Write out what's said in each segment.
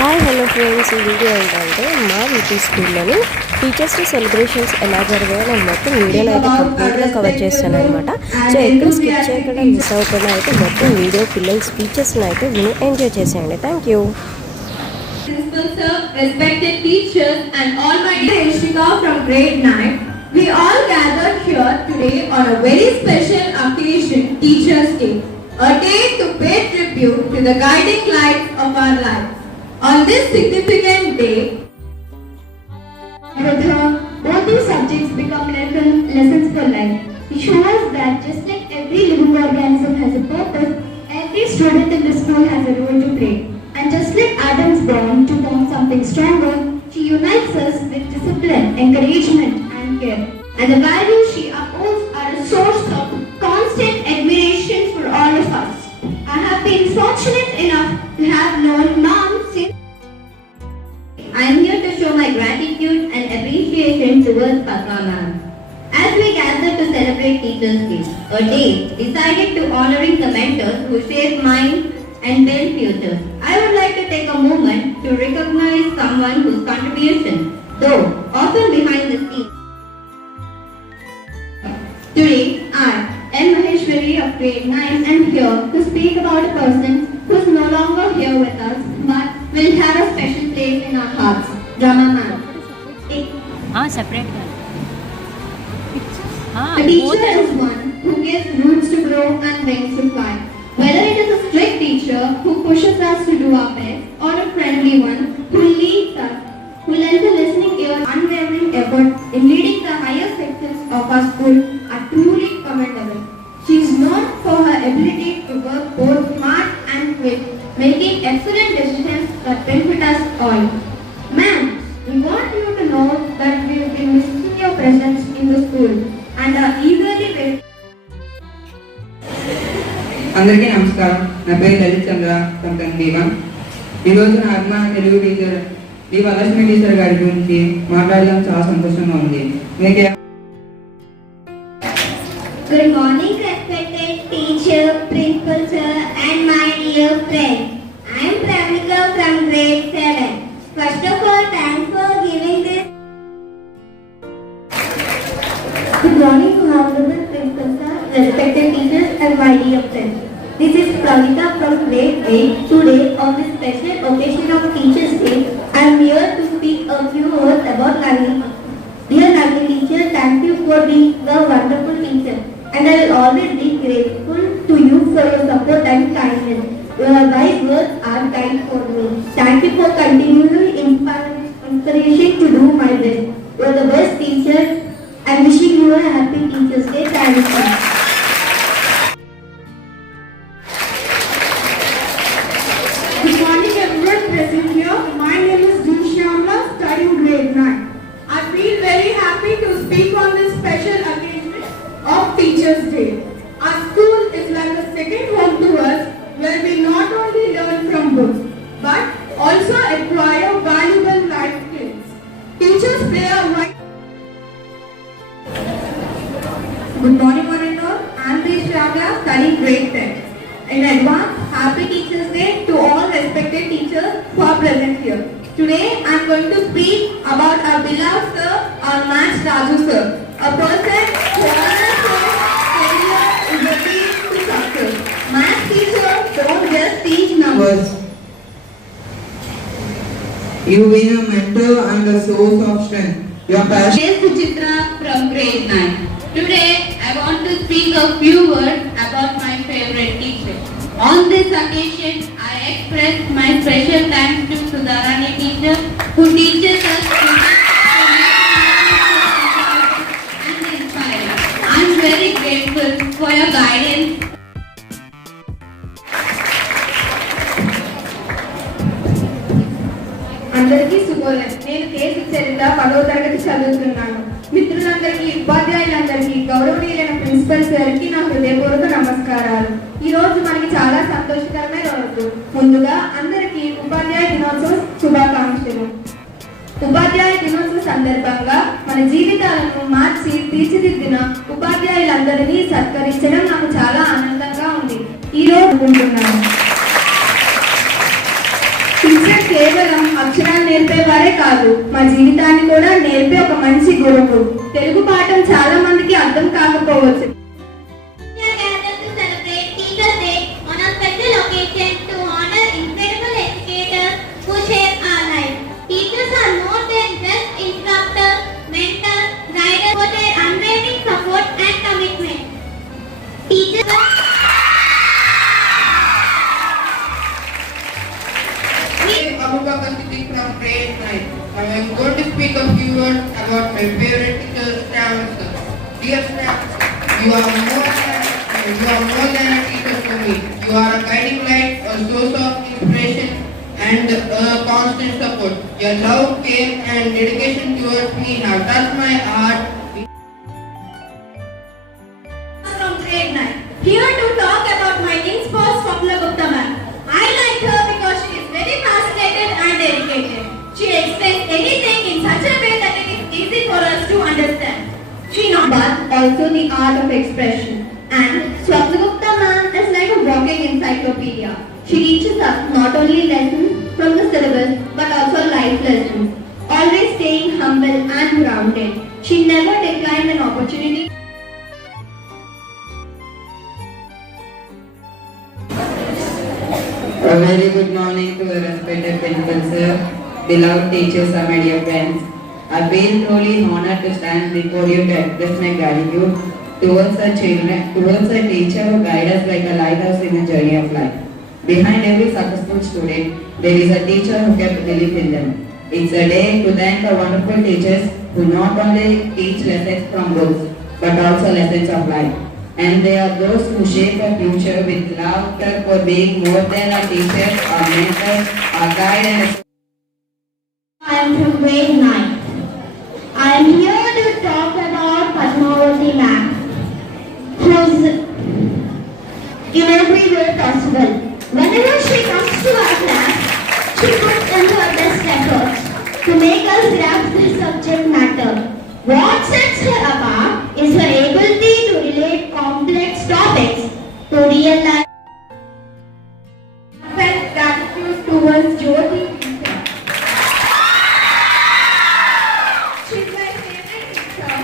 Hi hello friends, ఈ video ఏంటంటే మా వీటి స్కూల్లోని టీచర్స్ డే సెలబ్రేషన్స్ ఎలా జరిగాయో నేను మొత్తం వీడియోలో అయితే కంప్లీట్గా కవర్ చేస్తాను అనమాట. సో ఎక్కడ స్కిప్ చేయకుండా మిస్ అవ్వకుండా అయితే మొత్తం వీడియో పిల్లల స్పీచెస్ని అయితే విని ఎంజాయ్ చేసేయండి. Thank you. Principal sir, respected teachers and all my Ishika from grade 9, we all gathered here today on a very special occasion, Teachers Day, a day to pay tribute to the guiding lights of our lives. On this significant day, both these subjects become lessons for life. It shows that just like every living organism has a purpose, every student in the school has a role to play. And just like Adam's bond to form something stronger, she unites us with discipline, encouragement and care. And the values she upholds are a source of constant admiration for all of us. I have been fortunate enough to have known Mom since I am here to show my gratitude and appreciation towards Padma Ma'am. As we gather to celebrate Teachers Day, a day decided to honoring the mentors who shaped minds and build futures, I would like to take a moment to recognize someone whose contribution, though often behind the scenes. Today, I, M. Maheshwari of grade 9, am here to speak about a person who is no longer here with us but will have a special place in our hearts, Rama Ma'am. Separate. A teacher is one who gives roots to grow and wings to fly. Whether it is a strict teacher who pushes us to do our best or a friendly one who leads us, who lends a listening ear, unwavering effort in leading the higher sections of our school are truly commendable. She is known for her ability to work both smart and quick, making excellent decisions that benefit us all. Ma'am, we want you to know that we have been missing your presence in the school and are eagerly waiting. అందరికీ నమస్కారం. నా పేరు లలిత్ చంద్ర from B1. ఈరోజు నా అభిమాన Telugu teacher D Varalakshmi teacher గారి గురించి మాట్లాడడం చాలా సంతోషంగా ఉంది. Good morning, respected teacher, principal sir, and my dear friends. I am Pramika from grade 7. First of all, thanks for giving this. Good morning to honorable principal sir, respected teachers, and my dear friends. This is Pramika from grade 8. Today, on this special occasion of Teachers Day, I am here to speak a few words about Nagini. Dear Nagini teacher, thank you for being a wonderful teacher. And I will always be grateful to you for your support and kindness. Your wise words are kind for me. Thank you for continually inspiration to do my best. You are the best teacher. I am wishing you a happy Teachers Day. Thank you. Good morning everyone present here. My name is June Shyamla, studying grade 9. I feel very happy to speak on this special occasion of Teachers Day. Our school is like a second home to us, where we not only learn from books but also acquire valuable life skills. Teachers play a vital. Good morning, one and all. I am June Shyamla, studying grade 10. In advance, happy Teachers Day to all respected teachers who are present here. Today, I am going to speak about our beloved sir, our Maths Raju sir, a person who always says failure is the key to success. Maths teachers don't just teach numbers. You being a mentor and a source of strength. Your passion. This is Suchitra from grade 9. Today, I want to speak a few words about my favorite teacher. On this occasion, I express my special thanks to Sudharani teacher who teaches us to and inspire us. I am very grateful for your guidance. అందరికీ శుభోదయం. నేను case చరిత 10వ తరగతి చదువుతున్నాను. మిత్రులందరికీ, ఉపాధ్యాయులందరికీ, గౌరవనీయులైన principal సార్కి నా హృదయపూర్వక నమస్కారాలు. ఈ రోజు మనకి చాలా సంతోషకరమైన రోజు. ముందుగా అందరికీ ఉపాధ్యాయ దినోత్సవ శుభాకాంక్షలు. ఉపాధ్యాయ దినోత్సవ సందర్భంగా మన జీవితాలను మార్చి తీర్చిదిద్దిన ఉపాధ్యాయులందరినీ సత్కరించడం నాకు చాలా ఆనందంగా ఉంది. ఈ రోజు అనుకుంటున్నాను. టీచర్స్ డే కేవలం అక్షరాలు నేర్పేవారే కాదు, మా జీవితాన్ని కూడా నేర్పే ఒక మంచి గురువు. తెలుగు పాఠం చాలా మందికి అర్థం కాకపోవచ్చు. We are gathered to celebrate Teachers' Day on a special occasion to honor incredible educators who shape our lives. Teachers are more than just instructors, mentors, guiders for their unwavering support and commitment. Teachers Abubakar Siddiq from grade 9. I am going to speak a few words about my favorite teacher, Sam sir. Dear Sam, you are more than a teacher to me. You are a guiding light, a source of inspiration, and a constant support. Your love, care, and dedication towards me have touched my heart. From grade 9. Here to talk about my in-sports Swapna Gupta ma'am. I like her because she is very fascinated and dedicated. She explains anything in such a way that it is easy for us to understand. She not but also the art of expression. And Swapna Gupta ma'am is like a walking encyclopedia. She teaches us not only lessons from the syllabus but also life lessons. Always staying humble and grounded. She never declined an opportunity. A very good morning to the respected principal sir, beloved teachers and my dear friends. I feel truly honored to stand before you to express my gratitude towards our children, towards a teacher who guides us like a lighthouse in the journey of life. Behind every successful student, there is a teacher who kept belief in them. It's a day to thank our wonderful teachers who not only teach lessons from books, but also lessons of life. And they are those who shape a future with laughter for being more than a teacher, a mentor, a guide and a... I am from grade 9. I am here to talk about Padmavati ma'am, who's in every way possible. Whenever she comes to our class, she puts in her best efforts to make us grasp the subject matter. What sets her apart is her ability to relate complex topics to real life. I felt gratitude towards Jyoti. She's my favorite teacher.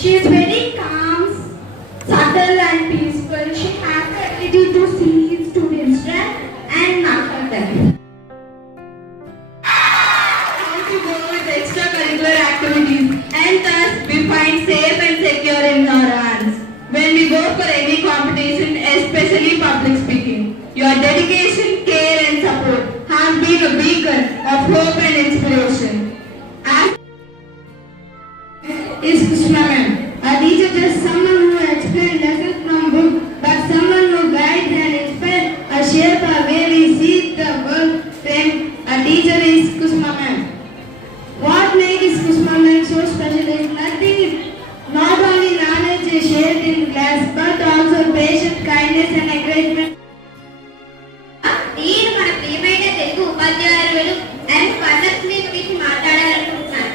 She is very calm, subtle and peaceful. She has the ability to see students' strength and nurture them. How to go with extracurricular activities and thus we find safe and secure in our hands. When we go for any competition, especially public speaking, your dedication, care and support have been a beacon of hope and inspiration. As is Krishna ma'am. A teacher is someone who explains lessons from book, but someone who guides and inspires a shape of where we see the world. Then a teacher is Krishna ma'am. What makes Krishna ma'am so special is nothing. Not only knowledge is shared in class, but also patience, kindness and encouragement. నేను మన ప్రియమైన తెలుగు ఉపాధ్యాయులు and స్పర్ధక్ష్మి గురించి మాట్లాడాలనుకుంటున్నాను.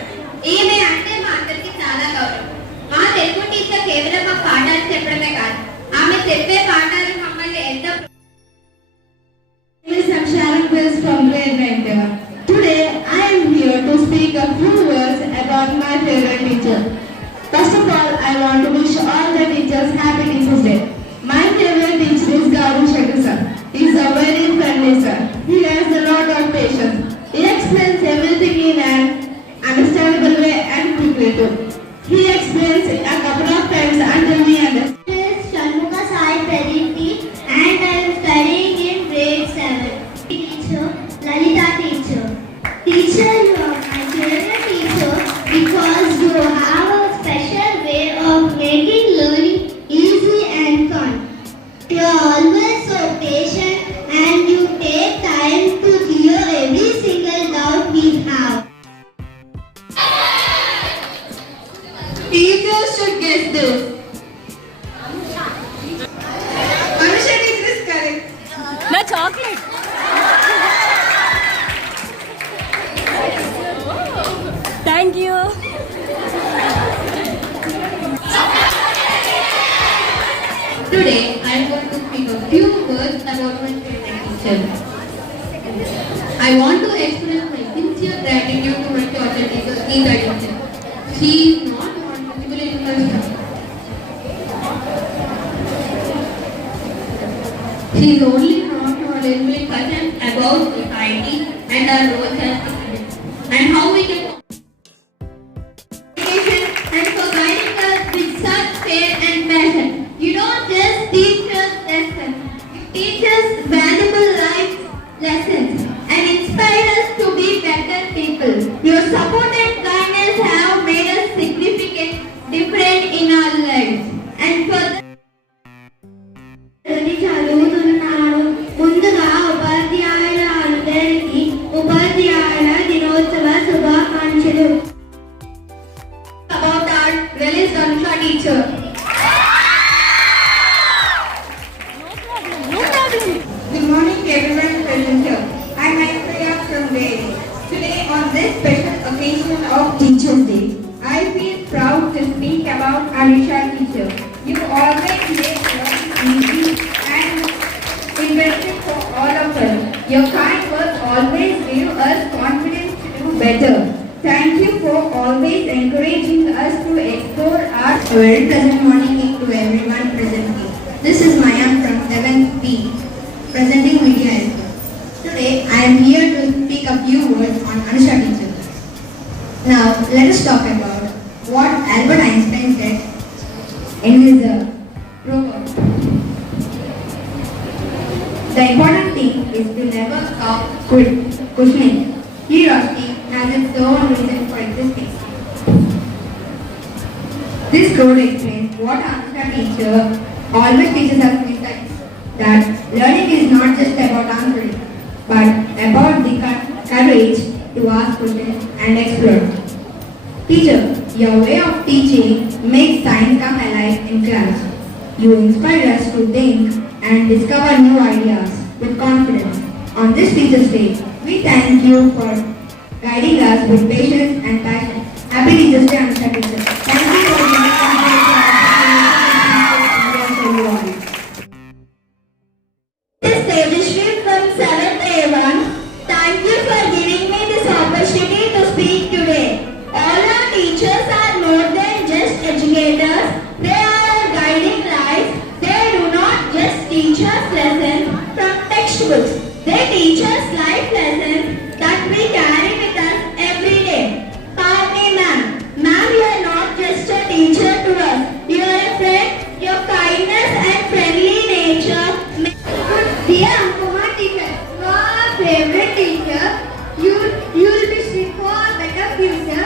ఈమె అంటే మా అందరికీ చాలా గౌరవం. మా తెలుగు టీచర్ కేవలం మా పాఠాలు చెప్పడమే కాదు, ఆమె చెప్పే పాఠాలు మమ్మల్ని ఎంతో Miss Sharon Wills from grade 9. Today I am here to speak a few words about my favorite teacher. First of all, I want to wish all the teachers happy Teachers Day. My favorite teacher is Gauru Shankar sir. He is a very friendly sir. He has a lot of patience. He explains everything in an understandable way and quickly too. He explains a couple of times until we understand. This is Shanmuga Sai Pradipti and I am studying in grade 7. Teacher, Lalita teacher. Teacher, you are my favorite teacher because you have a special way of making learning easy and fun. You are always so patient and you take time to clear every single doubt we have. Teachers should guess this. Anusha teacher is correct. నా chocolate want to express my sincere gratitude to my daughter teacher, Geeta teacher. She is not knowledgeable in her study. She is only not knowledgeable in content about society and our roles as citizens and how we can And for guiding us with such care and passion. You don't just teach us lessons, you teach us valuable life lessons and inspire us to be better people. Your support and kindness have made us significant different in our lives. And for చదువుతున్నాడు ముందుగా ఉపాధ్యాయుల అందరికీ ఉపాధ్యాయుల దినోత్సవ శుభాకాంక్షలు. About our Relis Dhanushya teacher. Good morning to everyone present here. I'm Aishwarya from Wales. Today on this special occasion of Teachers' Day, I feel proud to speak about Anisha teacher. You always make learning easy and interesting for all of us. Your kind words always give us confidence to do better. Thank you for always encouraging us to explore our. A very pleasant morning to everyone present here. This is Maya from 7th B, presenting media editor. Today I am here to speak a few words on Anusha teacher. Now let us talk about what Albert Einstein said in his proverb. The important thing is to never stop questioning. Curiosity has its own reason for existing. This quote explains what Anusha teacher always teaches us many times, that learning is not just about answering, but about the courage to ask questions and explore. Teacher, your way of teaching makes science come alive in class. You inspire us to think and discover new ideas with confidence. On this Teacher's Day, we thank you for guiding us with patience and passion. Happy Teacher's Day, Anusha teacher. Thank you for giving us the opportunity. This is Tejashree from 7th A1. Thank you for giving me this opportunity to speak today. All our teachers are more than just educators. They are our guiding lights. They do not just teach us lessons from textbooks. They teach us life lessons that we carry with us every day. Pardon me, ma'am. Ma'am, you are not just a teacher to us. You are a friend. Your kindness and friendly nature make dear Ankuma teacher, you are our favorite teacher. You will be strict for a better future.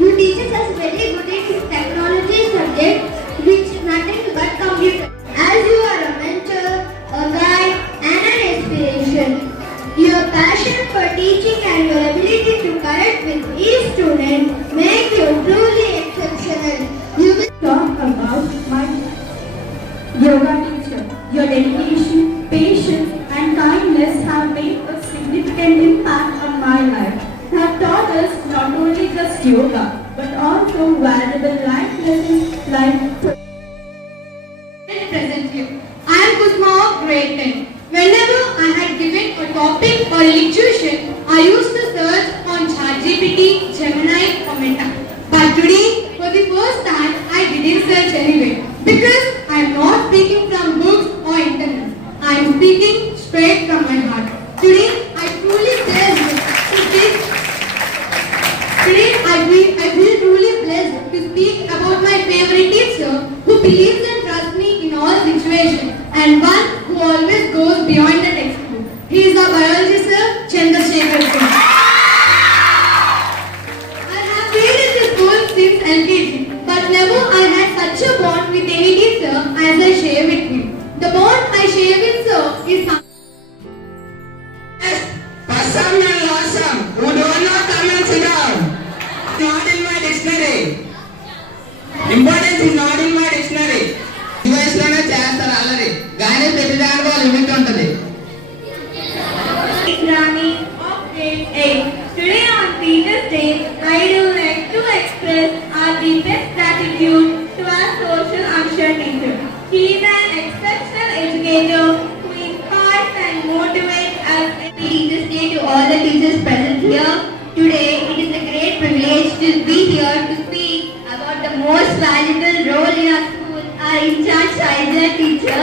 You teach us very good in technology subject, which nothing but computer. As you are a mentor, a guide, and an inspiration. Your passion for teaching and your ability to connect with each student make you truly exceptional. You will Talk about my yoga teacher. Your dedication, patience, and kindness have made a significant impact on my life. Have taught us not only just yoga, but also valuable life lessons like present here. I am Kusma of grade 10. Whenever I had given a topic or a lecture, I used to search on ChatGPT, Gemini or Meta. But today, for the first time, I didn't search anywhere. Because I am not speaking from books or internet. I am speaking straight from my heart. Today, I truly blessed to speak. Today, I feel truly blessed to speak about my favorite teacher who believes and trusts me in all situations and one who always goes beyond the textbook. He is our biology sir, Chandrasekhar Singh. I have been in the school since LKG, but never I had such a bond with any teacher as I share with him. The bond I share with sir is Awesome and awesome. Who don't know, come and sit down. Not in my dictionary. Importance is not in my dictionary. ఈ వయసులోనే చేస్తారు అల్లరి కానీ ప్రతి దానికో limit ఉంటుంది. Rani of grade 8. Today on Teachers' Day, I would like to express our deepest gratitude to our social Anusha teacher. He is an exceptional educator who inspires and motivates us every Teachers' teacher,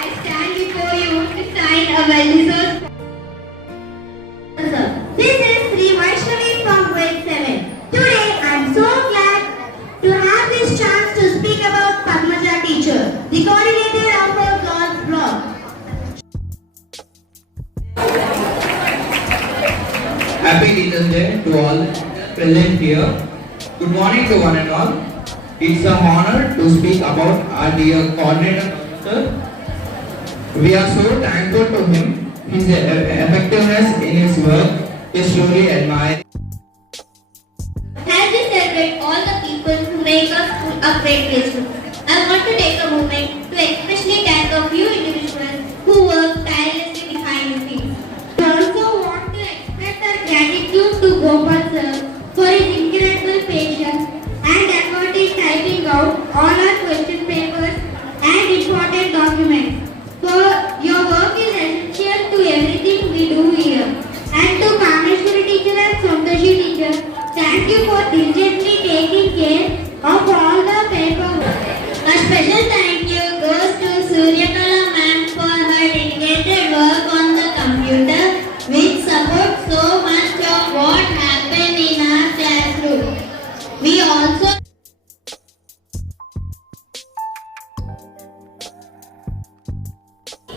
I stand before you to sign a well-deserved. This is Sri Vaishnavi from grade 7. Today I am so glad to have this chance to speak about Padmaja teacher, the coordinator of our girls block. Happy Teachers Day to all present here. Good morning to one and all. It's an honor to speak about our dear coordinator, sir. We are so thankful to him. His effectiveness in his work is truly admired. As we celebrate all the people who make our school a great place to live, I want to take a moment to especially thank a few individuals who work tirelessly behind the scenes. I also want to express our gratitude to Gopal sir for his incredible patience and effort in typing out all our question papers and important documents. For your work is essential to everything we do here. And to Kameshwari teacher and Santoshi teacher, thank you for diligently taking care of all the paperwork. A special thank you goes to Suryakala ma'am for her dedicated work on the computer, which supports so much of what happened in our classroom. We also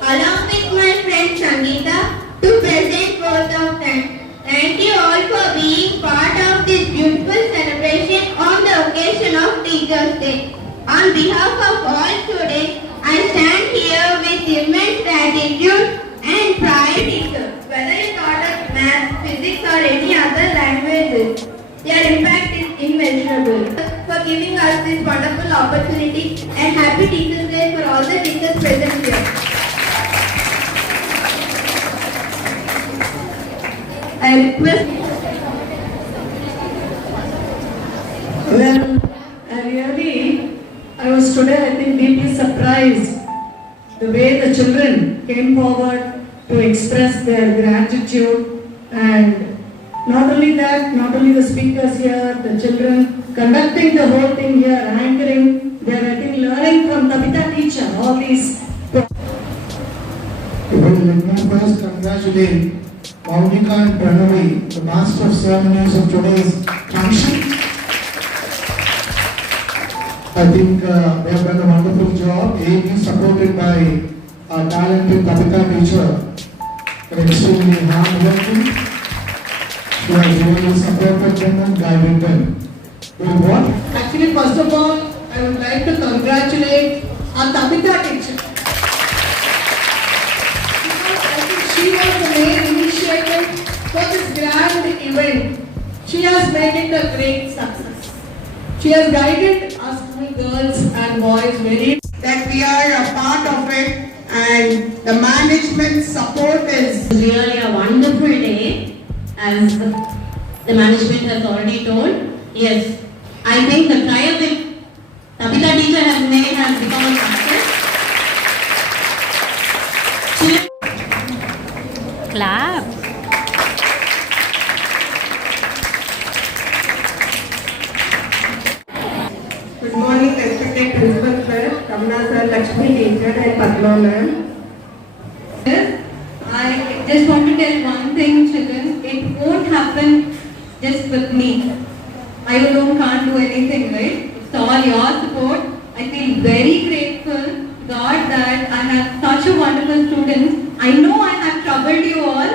along with my friend Sangeeta to present both of them. Thank you all for being part of this beautiful celebration on the occasion of Teachers' Day. On behalf of all students, I stand here with immense gratitude and pride. Whether you taught us math, physics or any other languages, their impact is immeasurable. For giving us this wonderful opportunity and happy Teachers' Day for all the teachers present here. I request. Well, I was today, I think, deeply surprised the way the children came forward to express their gratitude, and not only that, not only the speakers here, the children conducting the whole thing here, anchoring, they are, I think, learning from Tabitha teacher, all these. Well, let me first congratulate Maunika and Pranavi, the master of ceremonies of today's function. I think they have done a wonderful job, ably supported by our talented Tabitha teacher, and extremely hard-working. She has really supported them and guided them. Well, what? Actually, first of all, I would like to congratulate our Tabitha teacher. She was the main initiator for this grand event. She has made it a great success. She has guided our school girls and boys very That we are a part of it and the management support is really a wonderful day, as the management has already told. Yes, I think the trial that Tabitha teacher has made has become a success. Clap. Good morning, respected principal sir, Kamna sir, Lakshmi teacher and Padma ma'am. I just want to tell one thing, children. It won't happen just with me. I alone can't do anything, right? It's all your support. I feel very grateful to God that I have such a wonderful students. I know I have troubled you all,